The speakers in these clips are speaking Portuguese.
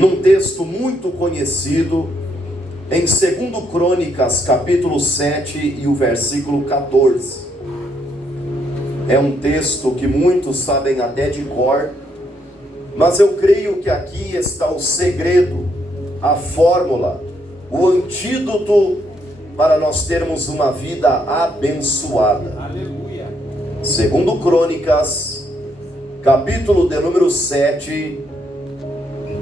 num texto muito conhecido, em 2 Crônicas, capítulo 7 e o versículo 14. É um texto que muitos sabem até de cor, mas eu creio que aqui está o segredo, a fórmula, o antídoto para nós termos uma vida abençoada. Aleluia. 2 Crônicas, capítulo de número 7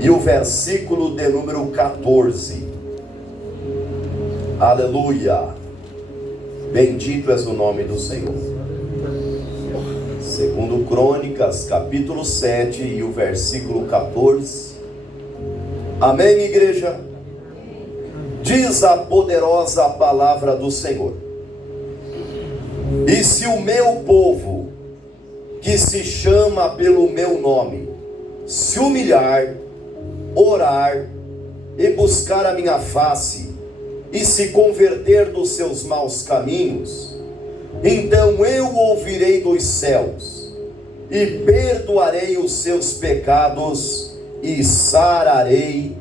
e o versículo de número 14. Aleluia. Bendito és o nome do Senhor. 2 Crônicas, capítulo 7 e o versículo 14. Amém, igreja? Diz a poderosa palavra do Senhor: e se o meu povo, que se chama pelo meu nome, se humilhar, orar e buscar a minha face, e se converter dos seus maus caminhos, então eu ouvirei dos céus, e perdoarei os seus pecados, e sararei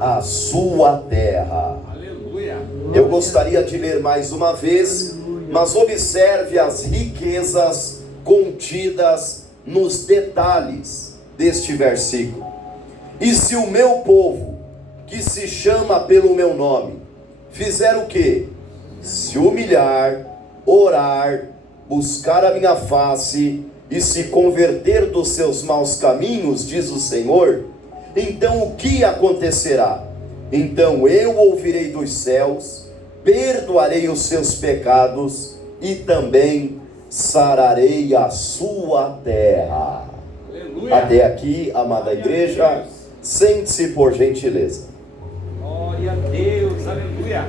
a sua terra. Aleluia. Eu gostaria de ler mais uma vez, mas observe as riquezas contidas nos detalhes deste versículo. E se o meu povo, que se chama pelo meu nome, fizer o quê? Se humilhar, orar, buscar a minha face e se converter dos seus maus caminhos, diz o Senhor, então o que acontecerá? Então eu ouvirei dos céus, perdoarei os seus pecados e também sararei a sua terra. Aleluia. Até aqui, amada igreja, sente-se por gentileza. Glória a Deus. Aleluia.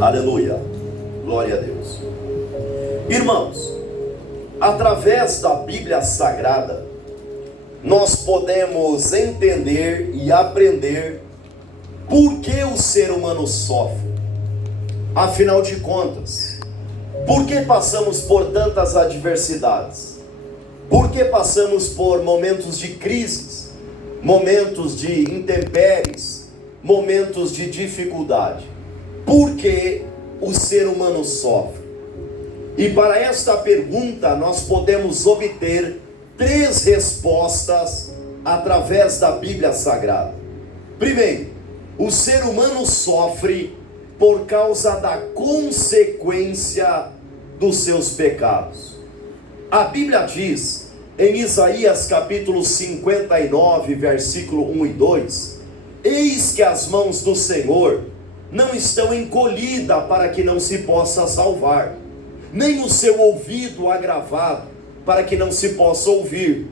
Aleluia, glória a Deus. Irmãos, através da Bíblia Sagrada, nós podemos entender e aprender por que o ser humano sofre. Afinal de contas, por que passamos por tantas adversidades? Por que passamos por momentos de crises, momentos de intempéries, momentos de dificuldade? Por que o ser humano sofre? E para esta pergunta nós podemos obter 3 respostas através da Bíblia Sagrada. Primeiro, o ser humano sofre por causa da consequência dos seus pecados. A Bíblia diz em Isaías capítulo 59, versículo 1 e 2: eis que as mãos do Senhor não estão encolhidas para que não se possa salvar, nem o seu ouvido agravado para que não se possa ouvir,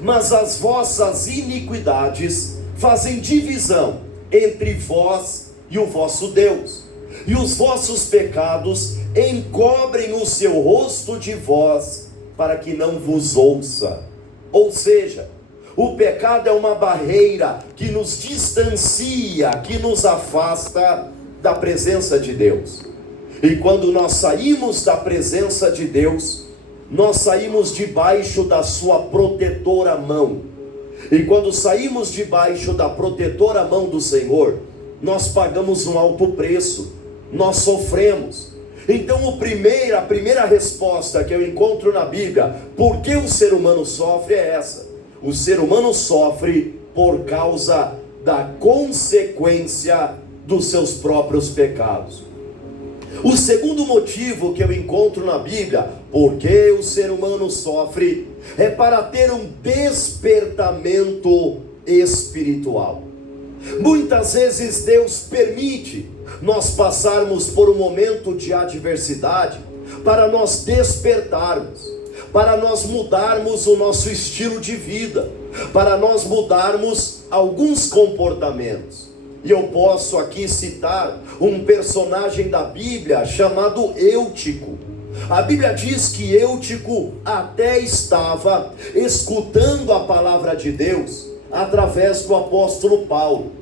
mas as vossas iniquidades fazem divisão entre vós e o vosso Deus, e os vossos pecados encobrem o seu rosto de vós, para que não vos ouça. Ou seja, o pecado é uma barreira que nos distancia, que nos afasta da presença de Deus. E quando nós saímos da presença de Deus, nós saímos debaixo da sua protetora mão. E quando saímos debaixo da protetora mão do Senhor, nós pagamos um alto preço, nós sofremos. Então a primeira resposta que eu encontro na Bíblia, por que o ser humano sofre, é essa: o ser humano sofre por causa da consequência dos seus próprios pecados. O segundo motivo que eu encontro na Bíblia, por que o ser humano sofre, é para ter um despertamento espiritual. Muitas vezes Deus permite nós passarmos por um momento de adversidade para nós despertarmos, para nós mudarmos o nosso estilo de vida, para nós mudarmos alguns comportamentos. E eu posso aqui citar um personagem da Bíblia chamado Eutico. A Bíblia diz que Eutico até estava escutando a palavra de Deus através do apóstolo Paulo,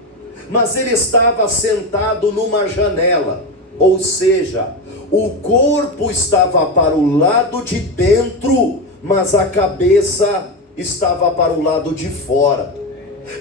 mas ele estava sentado numa janela, ou seja, o corpo estava para o lado de dentro, mas a cabeça estava para o lado de fora.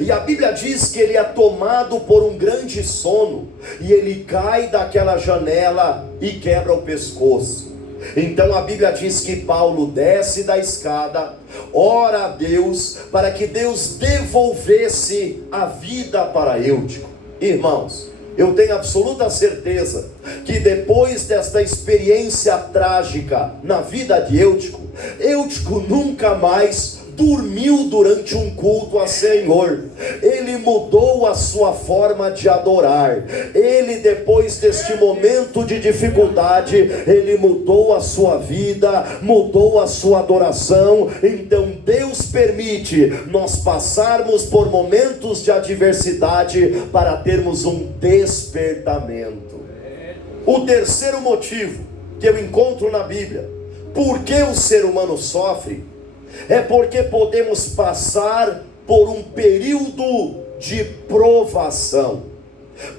E a Bíblia diz que ele é tomado por um grande sono, e ele cai daquela janela e quebra o pescoço. Então a Bíblia diz que Paulo desce da escada, ora a Deus, para que Deus devolvesse a vida para Eutico. Irmãos, eu tenho absoluta certeza que depois desta experiência trágica na vida de Eutico, Eutico nunca mais dormiu durante um culto ao Senhor. Ele mudou a sua forma de adorar. Ele, depois deste momento de dificuldade, ele mudou a sua vida, mudou a sua adoração. Então Deus permite nós passarmos por momentos de adversidade para termos um despertamento. O terceiro motivo que eu encontro na Bíblia, por que o ser humano sofre, é porque podemos passar por um período de provação.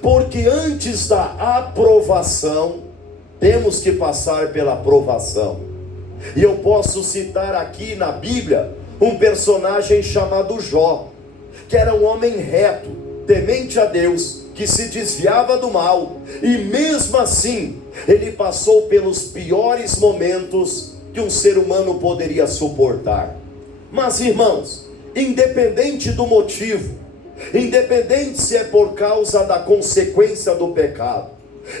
Porque antes da aprovação, temos que passar pela provação. E eu posso citar aqui na Bíblia um personagem chamado Jó, que era um homem reto, temente a Deus, que se desviava do mal, e mesmo assim, ele passou pelos piores momentos que um ser humano poderia suportar. Mas irmãos, independente do motivo, independente se é por causa da consequência do pecado,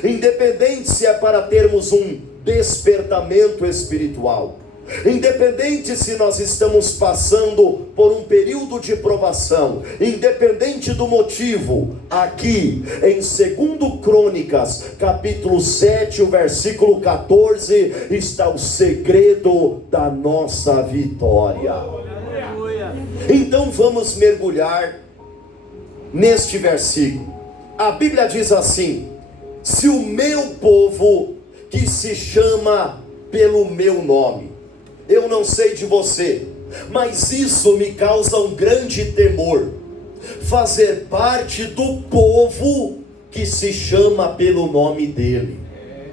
independente se é para termos um despertamento espiritual, independente se nós estamos passando por um período de provação, independente do motivo, aqui em 2 Crônicas, capítulo 7, o versículo 14, está o segredo da nossa vitória. Então vamos mergulhar neste versículo. A Bíblia diz assim: se o meu povo, que se chama pelo meu nome. Eu não sei de você, mas isso me causa um grande temor, fazer parte do povo que se chama pelo nome dele.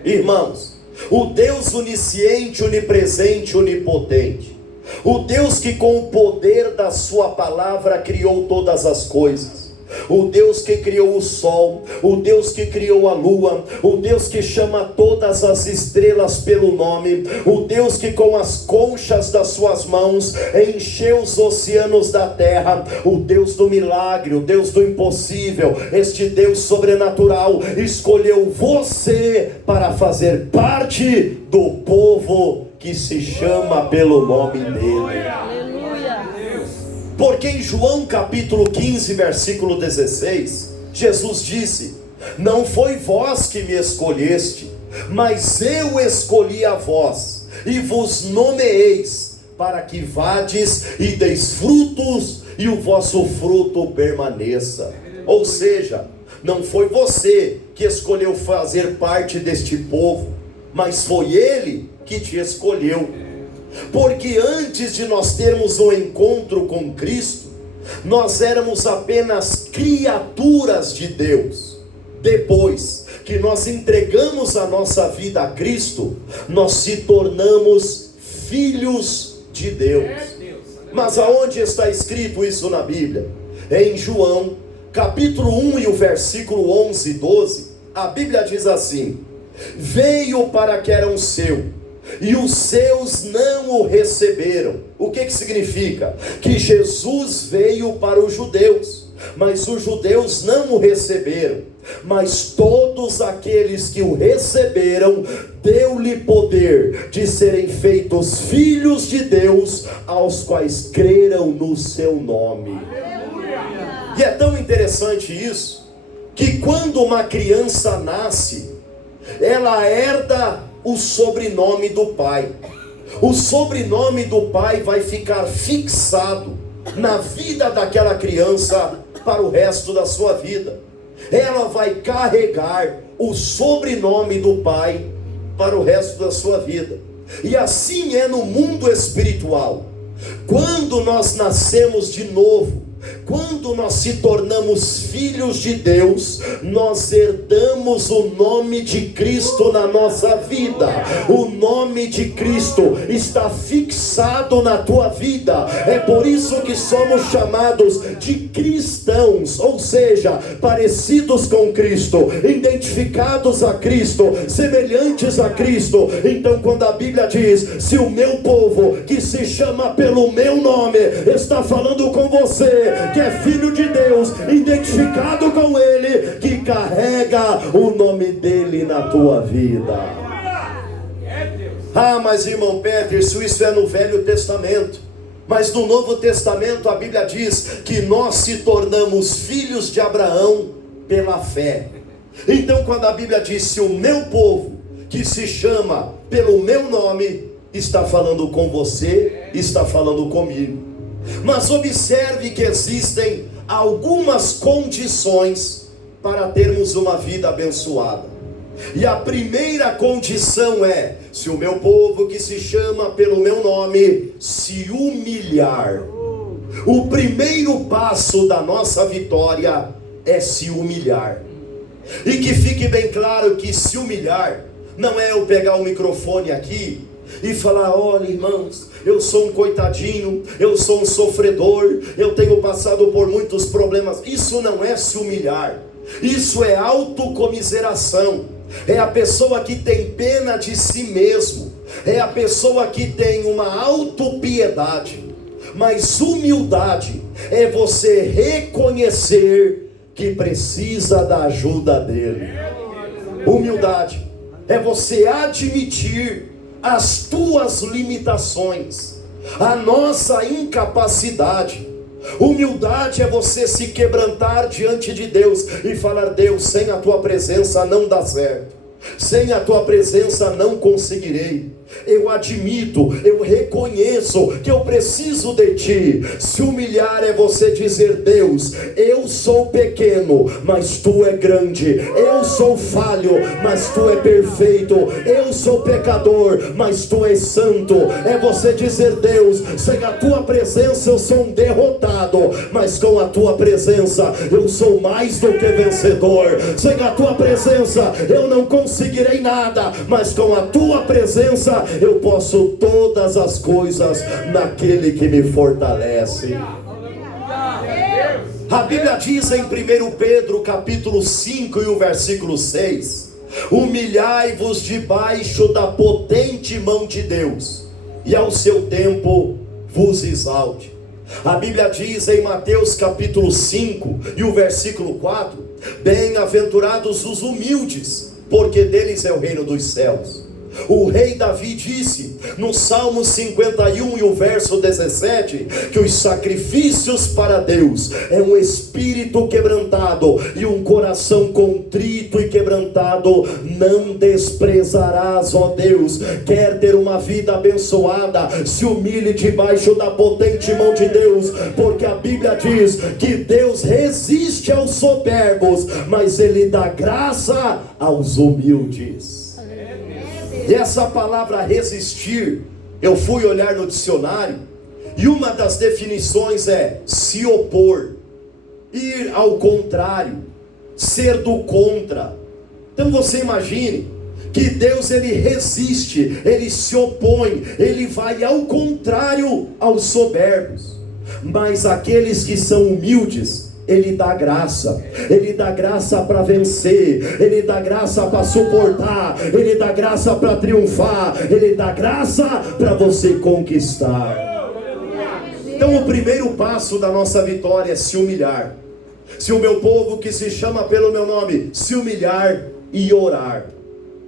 Irmãos, o Deus onisciente, onipresente, onipotente, o Deus que com o poder da sua palavra criou todas as coisas, o Deus que criou o sol, o Deus que criou a lua, o Deus que chama todas as estrelas pelo nome, o Deus que com as conchas das suas mãos encheu os oceanos da terra, o Deus do milagre, o Deus do impossível, este Deus sobrenatural escolheu você para fazer parte do povo que se chama pelo nome dele. Porque em João capítulo 15, versículo 16, Jesus disse: não foi vós que me escolheste, mas eu escolhi a vós, e vos nomeeis, para que vades e deis frutos, e o vosso fruto permaneça. Ou seja, não foi você que escolheu fazer parte deste povo, mas foi Ele que te escolheu. Porque antes de nós termos um encontro com Cristo, nós éramos apenas criaturas de Deus. Depois que nós entregamos a nossa vida a Cristo, nós se tornamos filhos de Deus. Mas aonde está escrito isso na Bíblia? Em João capítulo 1 e o versículo 11 e 12, a Bíblia diz assim: veio para que era seu, e os seus não o receberam. O que significa? Que Jesus veio para os judeus, mas os judeus não o receberam. Mas todos aqueles que o receberam, deu-lhe poder de serem feitos filhos de Deus, aos quais creram no seu nome. E é tão interessante isso, que quando uma criança nasce, ela herda o sobrenome do pai. O sobrenome do pai vai ficar fixado na vida daquela criança para o resto da sua vida. Ela vai carregar o sobrenome do pai para o resto da sua vida. E assim é no mundo espiritual. Quando nós nascemos de novo, Quando nós se tornamos filhos de Deus, nós herdamos o nome de Cristo na nossa vida. O nome de Cristo está fixado na tua vida. É por isso que somos chamados de cristãos, ou seja, parecidos com Cristo, identificados a Cristo, semelhantes a Cristo. Então, quando a Bíblia diz: se o meu povo, que se chama pelo meu nome, está falando com você, que é filho de Deus, identificado com Ele, que carrega o nome dele na tua vida. Ah, mas irmão Peterson, isso é no Velho Testamento. Mas no Novo Testamento a Bíblia diz que nós se tornamos filhos de Abraão pela fé. Então, quando a Bíblia diz: se o meu povo, que se chama pelo meu nome, está falando com você, está falando comigo. Mas observe que existem algumas condições para termos uma vida abençoada. E a primeira condição é: se o meu povo, que se chama pelo meu nome, se humilhar. O primeiro passo da nossa vitória é se humilhar. E que fique bem claro que se humilhar não é eu pegar o microfone aqui e falar: olha, irmãos, eu sou um coitadinho, eu sou um sofredor, eu tenho passado por muitos problemas. Isso não é se humilhar, isso é autocomiseração. É a pessoa que tem pena de si mesmo, é a pessoa que tem uma autopiedade. Mas humildade é você reconhecer que precisa da ajuda dele. Humildade é você admitir as tuas limitações, a nossa incapacidade. Humildade é você se quebrantar diante de Deus e falar: Deus, sem a tua presença não dá certo, sem a tua presença não conseguirei. Eu admito, eu reconheço que eu preciso de ti. Se humilhar é você dizer: Deus, eu sou pequeno, mas tu é grande. Eu sou falho, mas tu é perfeito. Eu sou pecador, mas tu és santo. É você dizer: Deus, sem a tua presença eu sou um derrotado, mas com a tua presença eu sou mais do que vencedor. Sem a tua presença eu não conseguirei nada, mas com a tua presença eu posso todas as coisas naquele que me fortalece. A Bíblia diz em 1 Pedro capítulo 5 e o versículo 6: humilhai-vos debaixo da potente mão de Deus, e ao seu tempo vos exalte. A Bíblia diz em Mateus capítulo 5 e o versículo 4: bem-aventurados os humildes, porque deles é o reino dos céus. O rei Davi disse no Salmo 51 e o verso 17 que os sacrifícios para Deus é um espírito quebrantado e um coração contrito e quebrantado não desprezarás, ó Deus. Quer ter uma vida abençoada? Se humilhe debaixo da potente mão de Deus, porque a Bíblia diz que Deus resiste aos soberbos, mas Ele dá graça aos humildes. E essa palavra resistir, eu fui olhar no dicionário, e uma das definições é se opor, ir ao contrário, ser do contra. Então você imagine que Deus, Ele resiste, Ele se opõe, Ele vai ao contrário aos soberbos. Mas aqueles que são humildes, Ele dá graça para vencer, Ele dá graça para suportar, Ele dá graça para triunfar, Ele dá graça para você conquistar. Então o primeiro passo da nossa vitória é se humilhar. Se o meu povo, que se chama pelo meu nome, se humilhar e orar.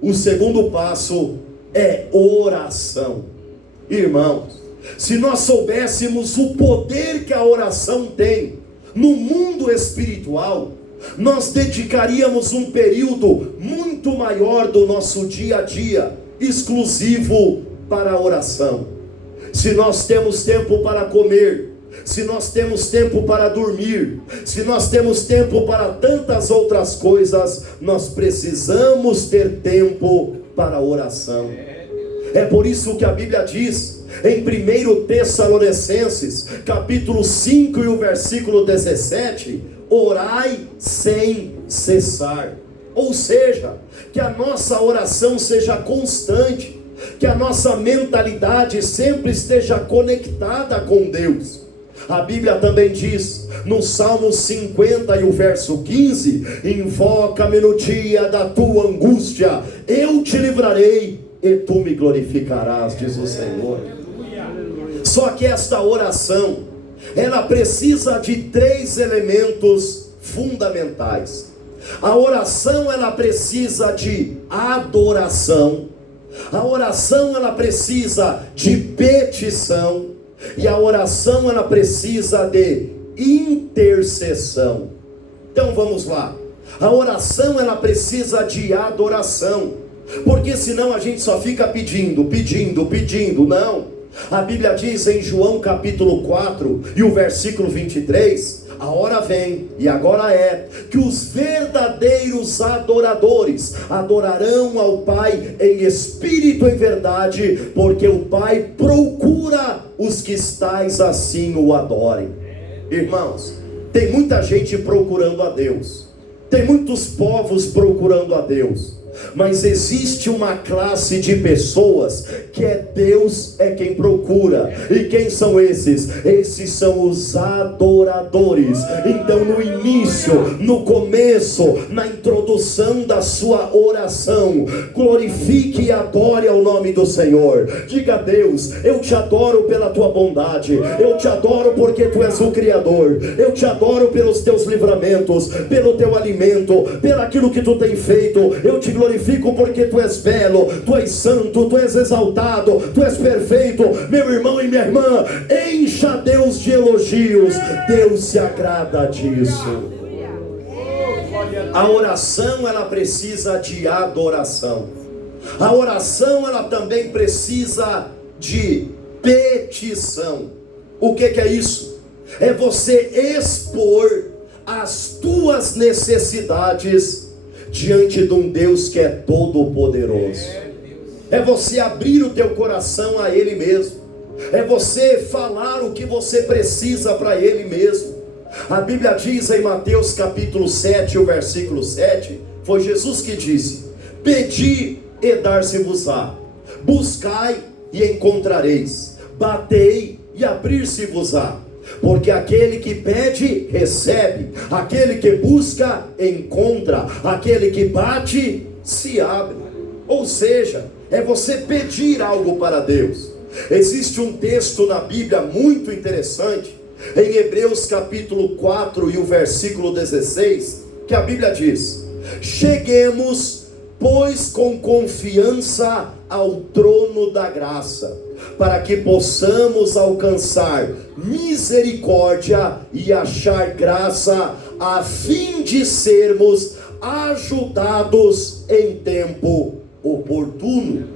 O segundo passo é oração. Irmãos, se nós soubéssemos o poder que a oração tem no mundo espiritual, nós dedicaríamos um período muito maior do nosso dia a dia exclusivo para a oração. Se nós temos tempo para comer, se nós temos tempo para dormir, se nós temos tempo para tantas outras coisas, nós precisamos ter tempo para a oração. É por isso que a Bíblia diz em 1 Tessalonicenses, capítulo 5 e o versículo 17, orai sem cessar. Ou seja, que a nossa oração seja constante, que a nossa mentalidade sempre esteja conectada com Deus. A Bíblia também diz, no Salmo 50 e o verso 15, invoca-me no dia da tua angústia, eu te livrarei e tu me glorificarás, diz o Senhor. Só que esta oração, ela precisa de 3 elementos fundamentais. A oração, ela precisa de adoração. A oração, ela precisa de petição. E a oração, ela precisa de intercessão. Então vamos lá. A oração, ela precisa de adoração, porque senão a gente só fica pedindo. Não. A Bíblia diz em João capítulo 4 e o versículo 23, a hora vem, e agora é, que os verdadeiros adoradores adorarão ao Pai em espírito e em verdade, porque o Pai procura os que tais assim o adorem. Irmãos, tem muita gente procurando a Deus, tem muitos povos procurando a Deus, mas existe uma classe de pessoas que Deus é quem procura. E quem são esses? Esses são os adoradores. Então no início, no começo, na introdução da sua oração, glorifique e adore ao nome do Senhor. Diga a Deus, eu te adoro pela tua bondade, eu te adoro porque tu és o Criador, eu te adoro pelos teus livramentos, pelo teu alimento, pelo aquilo que tu tem feito, eu te glorifico porque tu és belo, tu és santo, tu és exaltado, tu és perfeito. Meu irmão e minha irmã, encha Deus de elogios, Deus se agrada disso. A oração, ela precisa de adoração. A oração, ela também precisa de petição. O que é isso? É você expor as tuas necessidades diante de um Deus que é todo poderoso. É você abrir o teu coração a Ele mesmo. É você falar o que você precisa para Ele mesmo. A Bíblia diz em Mateus capítulo 7, o versículo 7, foi Jesus que disse: pedi e dar-se-vos-á, buscai e encontrareis, batei e abrir-se-vos-á. Porque aquele que pede, recebe, aquele que busca, encontra, aquele que bate, se abre. Ou seja, é você pedir algo para Deus. Existe um texto na Bíblia muito interessante, em Hebreus capítulo 4 e o versículo 16, que a Bíblia diz: cheguemos, pois, com confiança ao trono da graça, para que possamos alcançar misericórdia e achar graça, a fim de sermos ajudados em tempo oportuno.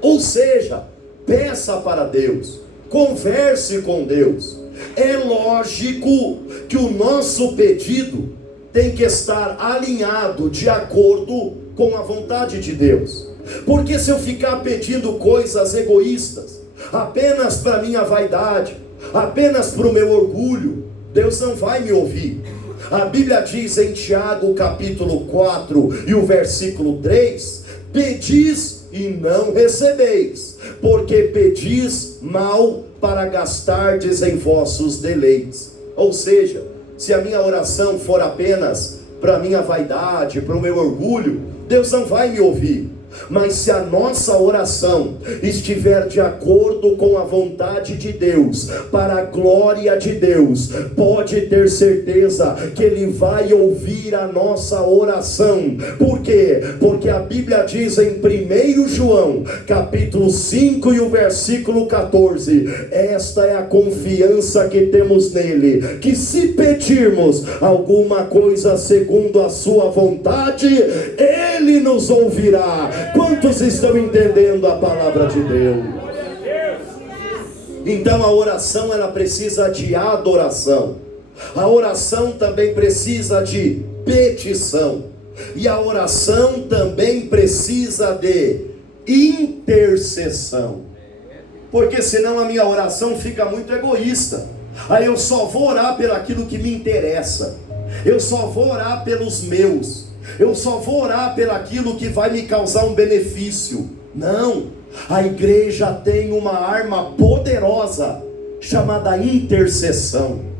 Ou seja, peça para Deus, converse com Deus. É lógico que o nosso pedido tem que estar alinhado de acordo com a vontade de Deus. Porque se eu ficar pedindo coisas egoístas, apenas para minha vaidade, apenas para o meu orgulho, Deus não vai me ouvir. A Bíblia diz em Tiago capítulo 4 e o versículo 3: pedis e não recebeis, porque pedis mal para gastardes em vossos deleites. Ou seja, se a minha oração for apenas para a minha vaidade, para o meu orgulho, Deus não vai me ouvir. Mas se a nossa oração estiver de acordo com a vontade de Deus, para a glória de Deus, pode ter certeza que Ele vai ouvir a nossa oração. Por quê? Porque a Bíblia diz em 1 João capítulo 5 e o versículo 14, esta é a confiança que temos nele, que se pedirmos alguma coisa segundo a sua vontade, Ele nos ouvirá. Quantos estão entendendo a palavra de Deus? Então a oração, ela precisa de adoração. A oração também precisa de petição. E a oração também precisa de intercessão. porque senão a minha oração fica muito egoísta. Aí eu só vou orar pelo aquilo que me interessa, eu só vou orar pelos meus, eu só vou orar pelo aquilo que vai me causar um benefício. Não, a igreja tem uma arma poderosa chamada intercessão.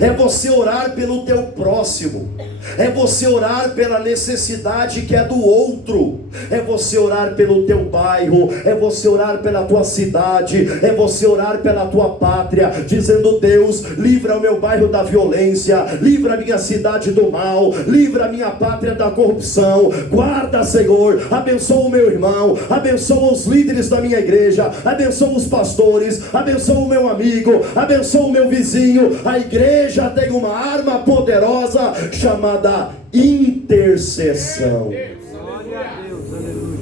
É você orar pelo teu próximo, é você orar pela necessidade que é do outro, é você orar pelo teu bairro, é você orar pela tua cidade, é você orar pela tua pátria, dizendo: Deus, livra o meu bairro da violência, livra a minha cidade do mal, livra a minha pátria da corrupção, guarda, Senhor, abençoa o meu irmão, abençoa os líderes da minha igreja, abençoa os pastores, abençoa o meu amigo, abençoa o meu vizinho. A igreja tem uma arma poderosa chamada intercessão.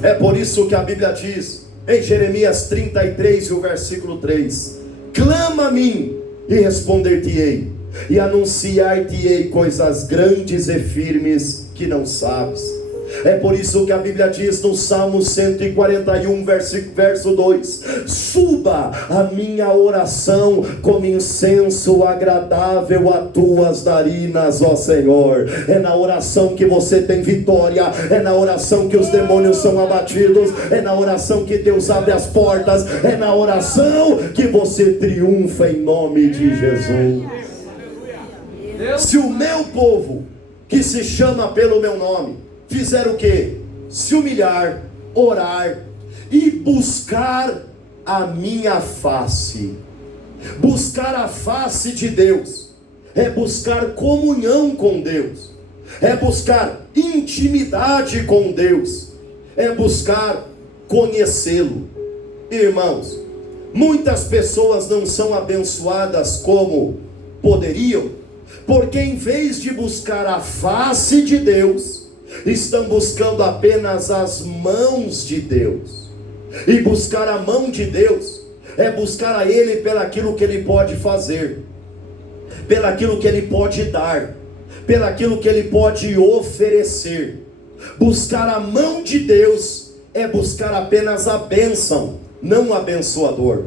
É por isso que a Bíblia diz em Jeremias 33 e o versículo 3: clama a mim e responder-te-ei, e anunciar-te-ei coisas grandes e firmes que não sabes. É por isso que a Bíblia diz no Salmo 141, verso 2: suba a minha oração como incenso agradável a tuas narinas, ó Senhor. É na oração que você tem vitória, é na oração que os demônios são abatidos, é na oração que Deus abre as portas, é na oração que você triunfa em nome de Jesus. Se o meu povo, que se chama pelo meu nome, fizer o que? Se humilhar, orar e buscar a minha face. Buscar a face de Deus é buscar comunhão com Deus, é buscar intimidade com Deus, é buscar conhecê-lo. Irmãos, muitas pessoas não são abençoadas como poderiam, porque em vez de buscar a face de Deus, estão buscando apenas as mãos de Deus. E buscar a mão de Deus é buscar a Ele pelaquilo que Ele pode fazer, pelaquilo que Ele pode dar, pelaquilo que Ele pode oferecer. Buscar a mão de Deus é buscar apenas a bênção, não o abençoador.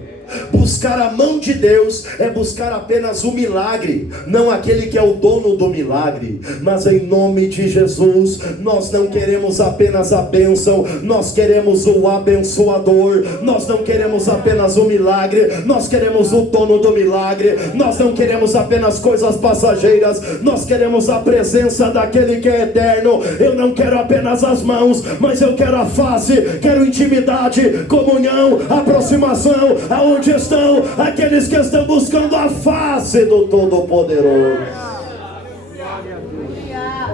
Buscar a mão de Deus é buscar apenas o milagre, não aquele que é o dono do milagre. Mas em nome de Jesus, nós não queremos apenas a bênção, nós queremos o abençoador. Nós não queremos apenas o milagre, nós queremos o dono do milagre. Nós não queremos apenas coisas passageiras, nós queremos a presença daquele que é eterno. Eu não quero apenas as mãos, mas eu quero a face, quero intimidade, comunhão, aproximação, aonde estão aqueles que estão buscando a face do Todo-Poderoso.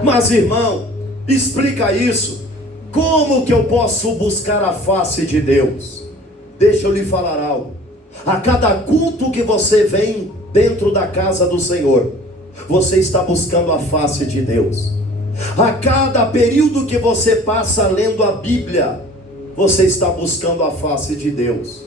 Mas, irmão, explica isso. Como que eu posso buscar a face de Deus? Deixa eu lhe falar algo. A cada culto que você vem dentro da casa do Senhor, você está buscando a face de Deus. A cada período que você passa lendo a Bíblia, você está buscando a face de Deus.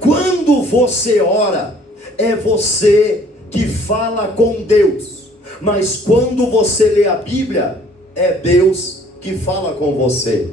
Quando você ora, é você que fala com Deus. Mas quando você lê a Bíblia, é Deus que fala com você.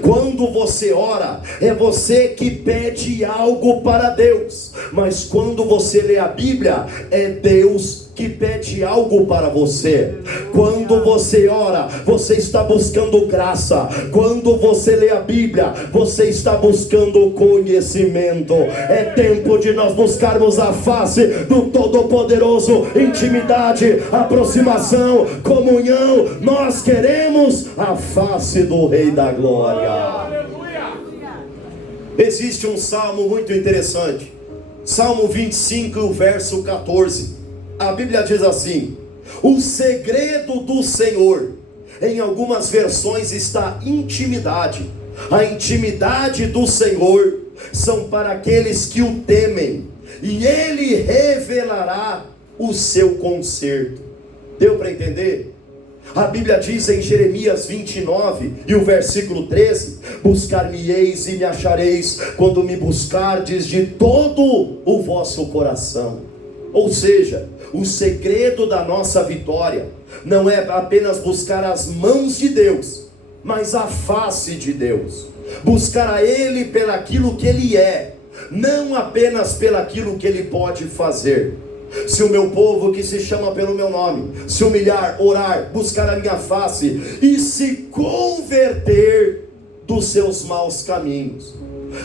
Quando você ora, é você que pede algo para Deus. Mas quando você lê a Bíblia, é Deus que pede algo para você. Quando você ora, você está buscando graça. Quando você lê a Bíblia, você está buscando conhecimento. É tempo de nós buscarmos a face do Todo-Poderoso, intimidade, aproximação, comunhão. Nós queremos a face do Rei da Glória. Existe um salmo muito interessante, Salmo 25, verso 14. A Bíblia diz assim: o segredo do Senhor, em algumas versões está intimidade. A intimidade do Senhor são para aqueles que o temem, e Ele revelará o seu conserto. Deu para entender? A Bíblia diz em Jeremias 29 e o versículo 13: buscar-me-eis e me achareis, quando me buscardes de todo o vosso coração. Ou seja, o segredo da nossa vitória não é apenas buscar as mãos de Deus, mas a face de Deus. Buscar a Ele pelaquilo que Ele é, não apenas pelaquilo que Ele pode fazer. Se o meu povo que se chama pelo meu nome se humilhar, orar, buscar a minha face e se converter dos seus maus caminhos.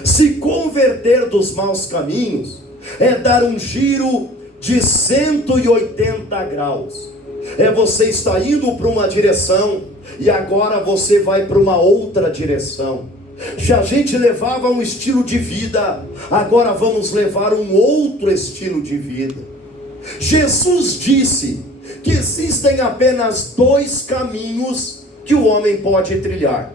Se converter dos maus caminhos é dar um giro de 180 graus. É você estar indo para uma direção e agora você vai para uma outra direção. Já a gente levava um estilo de vida, agora vamos levar um outro estilo de vida. Jesus disse que existem apenas 2 caminhos que o homem pode trilhar.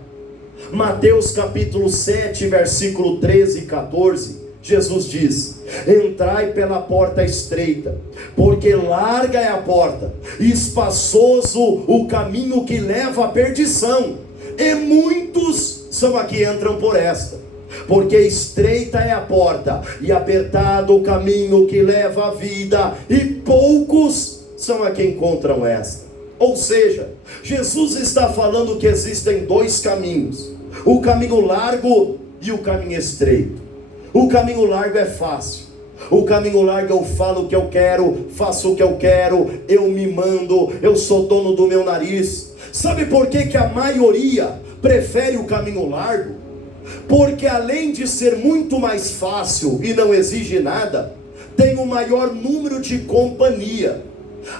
Mateus capítulo 7, versículo 13 e 14, Jesus diz: entrai pela porta estreita, porque larga é a porta, e espaçoso o caminho que leva à perdição, e muitos são a que entram por esta. Porque estreita é a porta, e apertado o caminho que leva à vida, e poucos são a que encontram esta. Ou seja, Jesus está falando que existem 2 caminhos: o caminho largo e o caminho estreito. O caminho largo é fácil. O caminho largo eu falo o que eu quero, faço o que eu quero, eu me mando, eu sou dono do meu nariz. Sabe por que a maioria prefere o caminho largo? Porque além de ser muito mais fácil e não exige nada, tem um maior número de companhia.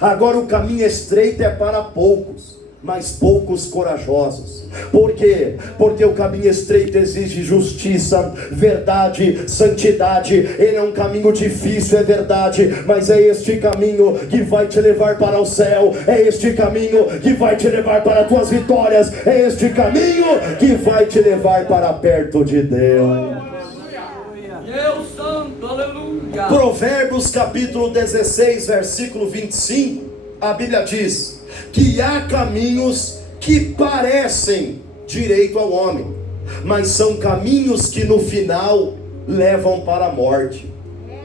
Agora o caminho estreito é para poucos, mas poucos corajosos. Por quê? Porque o caminho estreito exige justiça, verdade, santidade. Ele é um caminho difícil, é verdade, mas é este caminho que vai te levar para o céu. É este caminho que vai te levar para as tuas vitórias. É este caminho que vai te levar para perto de Deus. Deus santo, aleluia. Provérbios capítulo 16, versículo 25, a Bíblia diz que há caminhos que parecem direito ao homem, mas são caminhos que no final levam para a morte.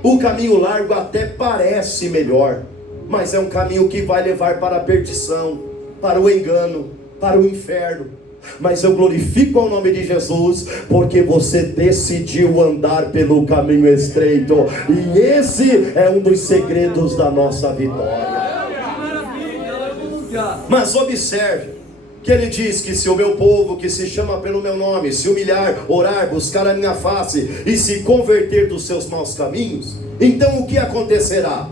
O caminho largo até parece melhor, mas é um caminho que vai levar para a perdição, para o engano, para o inferno. Mas eu glorifico o nome de Jesus, porque você decidiu andar pelo caminho estreito, e esse é um dos segredos da nossa vitória. Mas observe que ele diz que se o meu povo que se chama pelo meu nome se humilhar, orar, buscar a minha face e se converter dos seus maus caminhos, então o que acontecerá?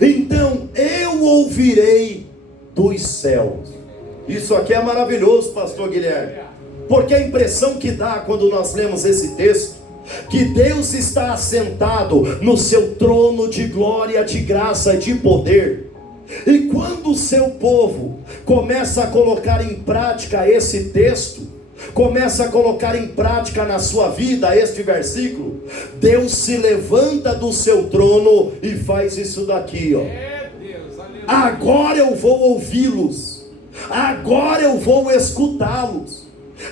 Então eu ouvirei dos céus. Isso aqui é maravilhoso, pastor Guilherme, porque a impressão que dá quando nós lemos esse texto, que Deus está assentado no seu trono de glória, de graça e de poder. E quando o seu povo começa a colocar em prática esse texto, começa a colocar em prática na sua vida este versículo, Deus se levanta do seu trono e faz isso daqui, ó. Agora eu vou ouvi-los, agora eu vou escutá-los.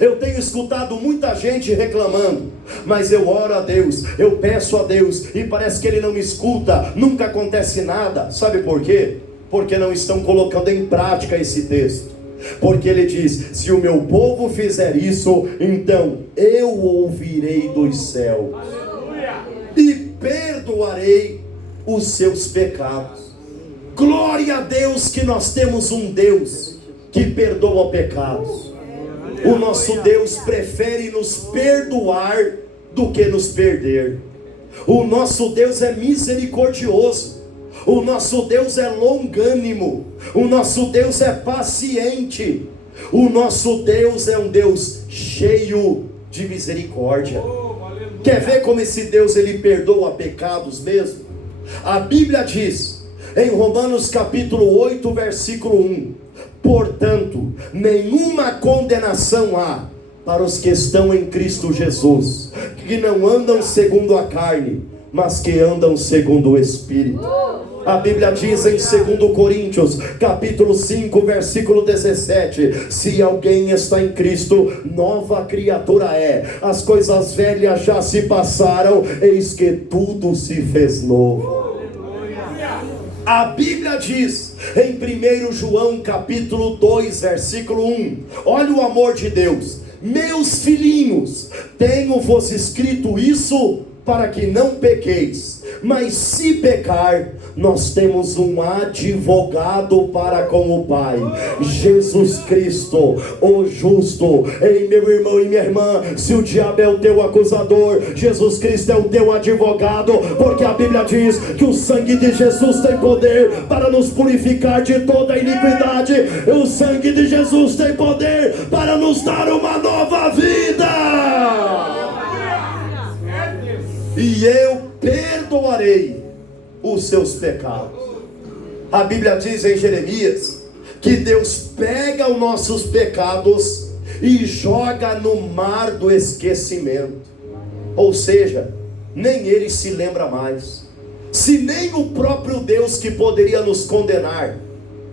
Eu tenho escutado muita gente reclamando, mas eu oro a Deus, eu peço a Deus, e parece que Ele não me escuta, nunca acontece nada. Sabe por quê? Porque não estão colocando em prática esse texto. Porque ele diz: se o meu povo fizer isso, então eu ouvirei dos céus, e perdoarei os seus pecados. Glória a Deus que nós temos um Deus que perdoa pecados. O nosso Deus prefere nos perdoar do que nos perder. O nosso Deus é misericordioso. O nosso Deus é longânimo. O nosso Deus é paciente. O nosso Deus é um Deus cheio de misericórdia. Quer ver como esse Deus ele perdoa pecados mesmo? A Bíblia diz em Romanos capítulo 8, versículo 1: portanto, nenhuma condenação há para os que estão em Cristo Jesus, que não andam segundo a carne, mas que andam segundo o Espírito. A Bíblia diz em 2 Coríntios, capítulo 5, versículo 17: se alguém está em Cristo, nova criatura é. As coisas velhas já se passaram, eis que tudo se fez novo. A Bíblia diz em 1 João capítulo 2, versículo 1: olha o amor de Deus. Meus filhinhos, tenho-vos escrito isso para que não pequeis. Mas se pecar, nós temos um advogado para com o Pai, Jesus Cristo, o justo. Ei, meu irmão e minha irmã, se o diabo é o teu acusador, Jesus Cristo é o teu advogado, porque a Bíblia diz que o sangue de Jesus tem poder para nos purificar de toda iniquidade. O sangue de Jesus tem poder para nos dar uma nova vida. E eu perdoarei os seus pecados. A Bíblia diz em Jeremias que Deus pega os nossos pecados e joga no mar do esquecimento. Ou seja, nem ele se lembra mais. Se nem o próprio Deus que poderia nos condenar,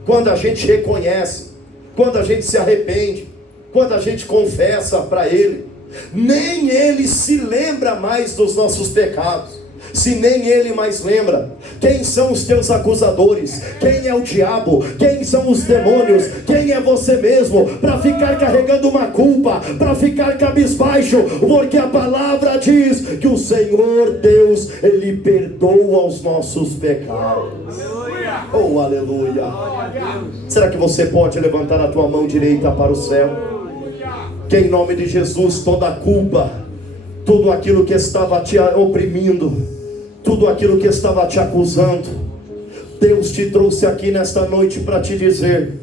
quando a gente reconhece, quando a gente se arrepende, quando a gente confessa para ele, nem ele se lembra mais dos nossos pecados. Se nem ele mais lembra, quem são os teus acusadores? Quem é o diabo? Quem são os demônios? Quem é você mesmo para ficar carregando uma culpa, para ficar cabisbaixo? Porque a palavra diz que o Senhor Deus, ele perdoa os nossos pecados. Oh, aleluia. Será que você pode levantar a tua mão direita para o céu? Que em nome de Jesus toda a culpa, tudo aquilo que estava te oprimindo, tudo aquilo que estava te acusando, Deus te trouxe aqui nesta noite para te dizer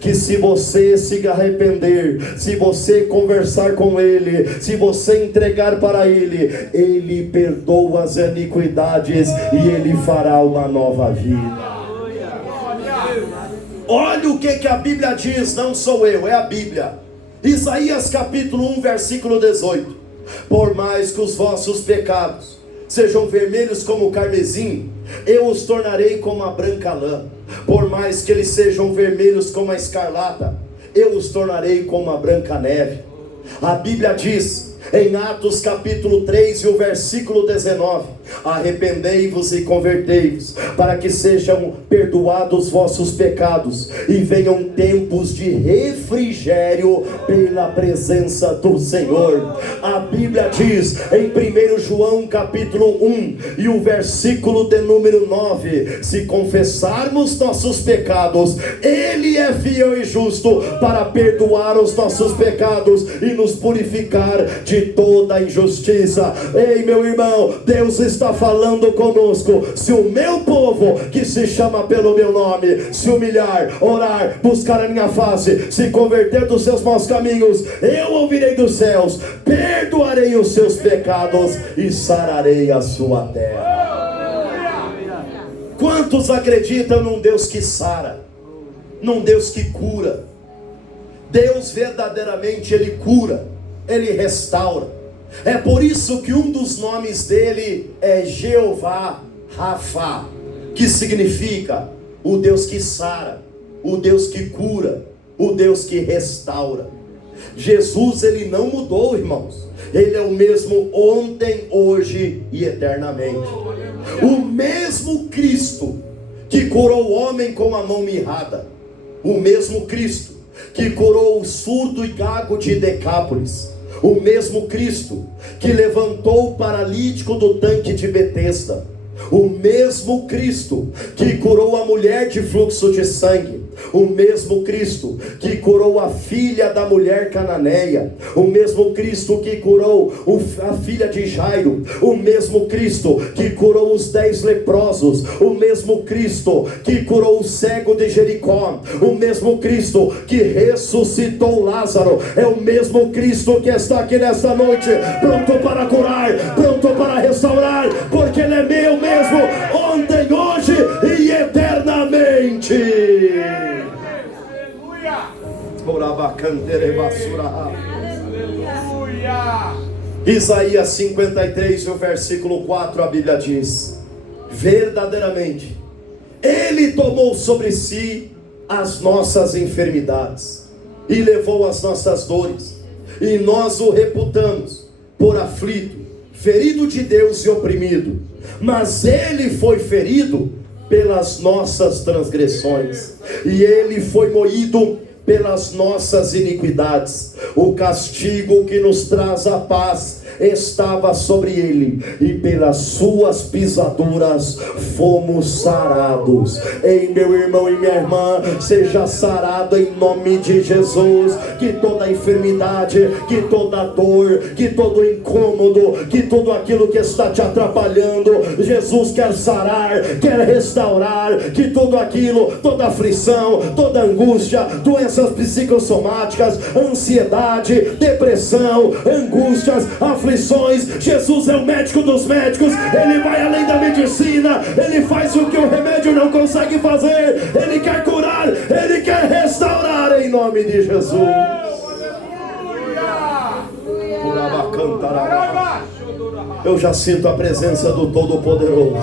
que se você se arrepender, se você conversar com ele, se você entregar para ele, ele perdoa as iniquidades e ele fará uma nova vida. Olha o que a Bíblia diz, não sou eu, é a Bíblia. Isaías capítulo 1 versículo 18: por mais que os vossos pecados sejam vermelhos como o carmesim, eu os tornarei como a branca lã. Por mais que eles sejam vermelhos como a escarlata, eu os tornarei como a branca neve. A Bíblia diz em Atos capítulo 3 e o versículo 19: arrependei-vos e convertei-vos, para que sejam perdoados vossos pecados e venham tempos de refrigério pela presença do Senhor. A Bíblia diz em 1 João capítulo 1 e o versículo de número 9: se confessarmos nossos pecados, ele é fiel e justo para perdoar os nossos pecados e nos purificar de toda injustiça. Ei, meu irmão, Deus está falando conosco. Se o meu povo, que se chama pelo meu nome, se humilhar, orar, buscar a minha face, se converter dos seus maus caminhos, eu ouvirei dos céus, perdoarei os seus pecados e sararei a sua terra. Quantos acreditam num Deus que sara, num Deus que cura? Deus verdadeiramente ele cura, ele restaura. É por isso que um dos nomes dele é Jeová Rafa, que significa o Deus que sara, o Deus que cura, o Deus que restaura. Jesus ele não mudou, irmãos. Ele é o mesmo ontem, hoje e eternamente. O mesmo Cristo que curou o homem com a mão mirrada, o mesmo Cristo que curou o surdo e gago de Decápolis, o mesmo Cristo que levantou o paralítico do tanque de Betesda, o mesmo Cristo que curou a mulher de fluxo de sangue, o mesmo Cristo que curou a filha da mulher cananeia, o mesmo Cristo que curou a filha de Jairo, o mesmo Cristo que curou os 10 leprosos, o mesmo Cristo que curou o cego de Jericó, o mesmo Cristo que ressuscitou Lázaro, é o mesmo Cristo que está aqui nesta noite, pronto para curar, pronto para restaurar, porque ele é meu mesmo, ontem, hoje e eternamente. Isaías 53, o versículo 4, a Bíblia diz: verdadeiramente ele tomou sobre si as nossas enfermidades e levou as nossas dores, e nós o reputamos por aflito, ferido de Deus e oprimido. Mas ele foi ferido pelas nossas transgressões, e ele foi moído pelas nossas iniquidades. O castigo que nos traz a paz estava sobre ele, e pelas suas pisaduras fomos sarados. Ei, meu irmão e minha irmã, seja sarado em nome de Jesus. Que toda enfermidade, que toda dor, que todo incômodo, que tudo aquilo que está te atrapalhando, Jesus quer sarar, quer restaurar. Que tudo aquilo, toda aflição, toda angústia, doenças psicossomáticas, ansiedade, depressão, angústias, aflições, Jesus é o médico dos médicos. Ele vai além da medicina, ele faz o que o remédio não consegue fazer. Ele quer curar, ele quer restaurar em nome de Jesus. Eu já sinto a presença do Todo-Poderoso,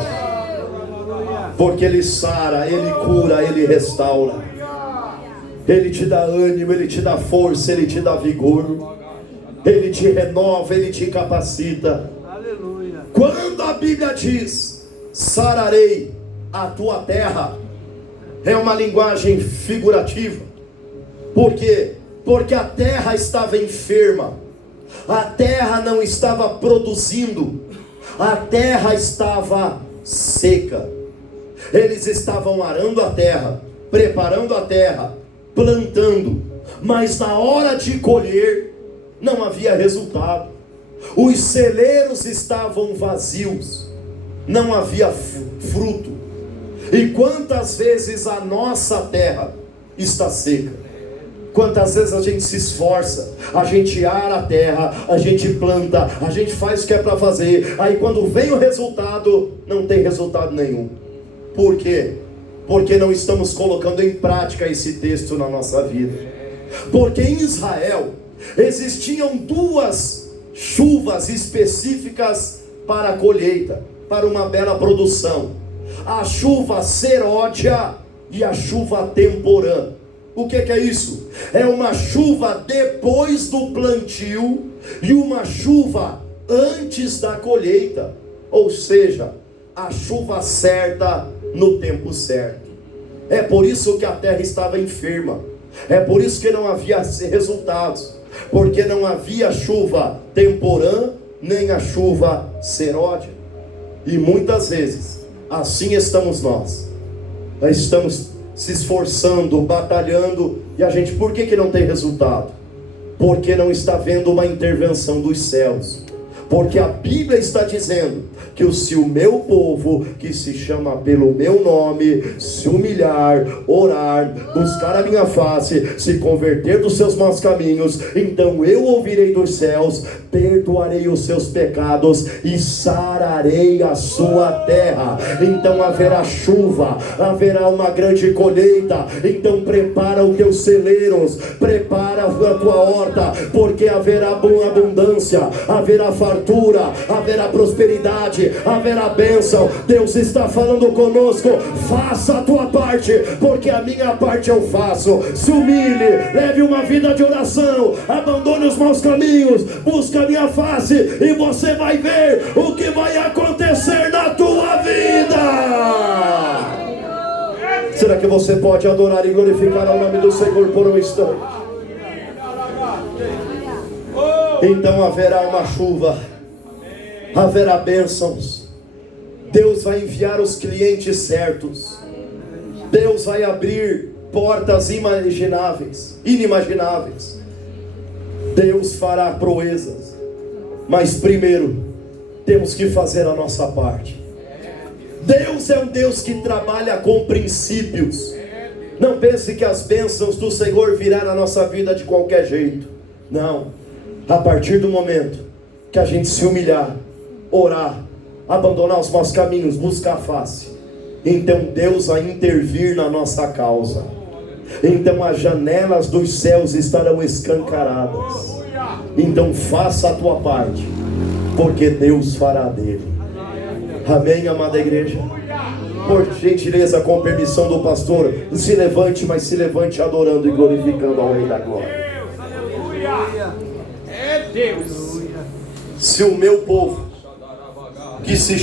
porque ele sara, ele cura, ele restaura. Ele te dá ânimo, ele te dá força, ele te dá vigor, ele te renova, ele te capacita. Aleluia. Quando a Bíblia diz sararei a tua terra, é uma linguagem figurativa. Por quê? Porque a terra estava enferma, a terra não estava produzindo, a terra estava seca. Eles estavam arando a terra, preparando a terra, plantando, mas na hora de colher não havia resultado. Os celeiros estavam vazios, não havia fruto. E quantas vezes a nossa terra está seca? Quantas vezes a gente se esforça, a gente ara a terra, a gente planta, a gente faz o que é para fazer, aí quando vem o resultado, não tem resultado nenhum. Por quê? Porque não estamos colocando em prática esse texto na nossa vida. Porque em Israel existiam duas chuvas específicas para a colheita, para uma bela produção: a chuva seródia e a chuva temporã. O que é isso? É uma chuva depois do plantio e uma chuva antes da colheita. Ou seja, a chuva certa no tempo certo. É por isso que a terra estava enferma. É por isso que não havia resultados. Porque não havia chuva temporã nem a chuva seródia. E muitas vezes assim estamos nós. Nós estamos se esforçando, batalhando, e a gente, por que não tem resultado? Porque não está vendo uma intervenção dos céus. Porque a Bíblia está dizendo que se o meu povo, que se chama pelo meu nome, se humilhar, orar, buscar a minha face, se converter dos seus maus caminhos, então eu ouvirei dos céus, perdoarei os seus pecados e sararei a sua terra. Então haverá chuva, haverá uma grande colheita. Então prepara os teus celeiros, prepara a tua horta, porque haverá abundância, haverá fartura, haverá prosperidade, haverá bênção. Deus está falando conosco: faça a tua parte, porque a minha parte eu faço. Se humilhe, leve uma vida de oração, abandone os maus caminhos, busca a minha face, e você vai ver o que vai acontecer na tua vida. Será que você pode adorar e glorificar ao nome do Senhor por um instante? Então haverá uma chuva, haverá bênçãos. Deus vai enviar os clientes certos. Deus vai abrir portas inimagináveis. Deus fará proezas. Mas primeiro temos que fazer a nossa parte. Deus é um Deus que trabalha com princípios. Não pense que as bênçãos do Senhor virão na nossa vida de qualquer jeito. Não. A partir do momento que a gente se humilhar, orar, abandonar os maus caminhos, buscar a face, então Deus vai intervir na nossa causa. Então as janelas dos céus estarão escancaradas. Então faça a tua parte, porque Deus fará dele. Amém, amada igreja? Por gentileza, com permissão do pastor, se levante, mas se levante adorando e glorificando ao Rei da Glória. É Deus. Se o meu povo, que se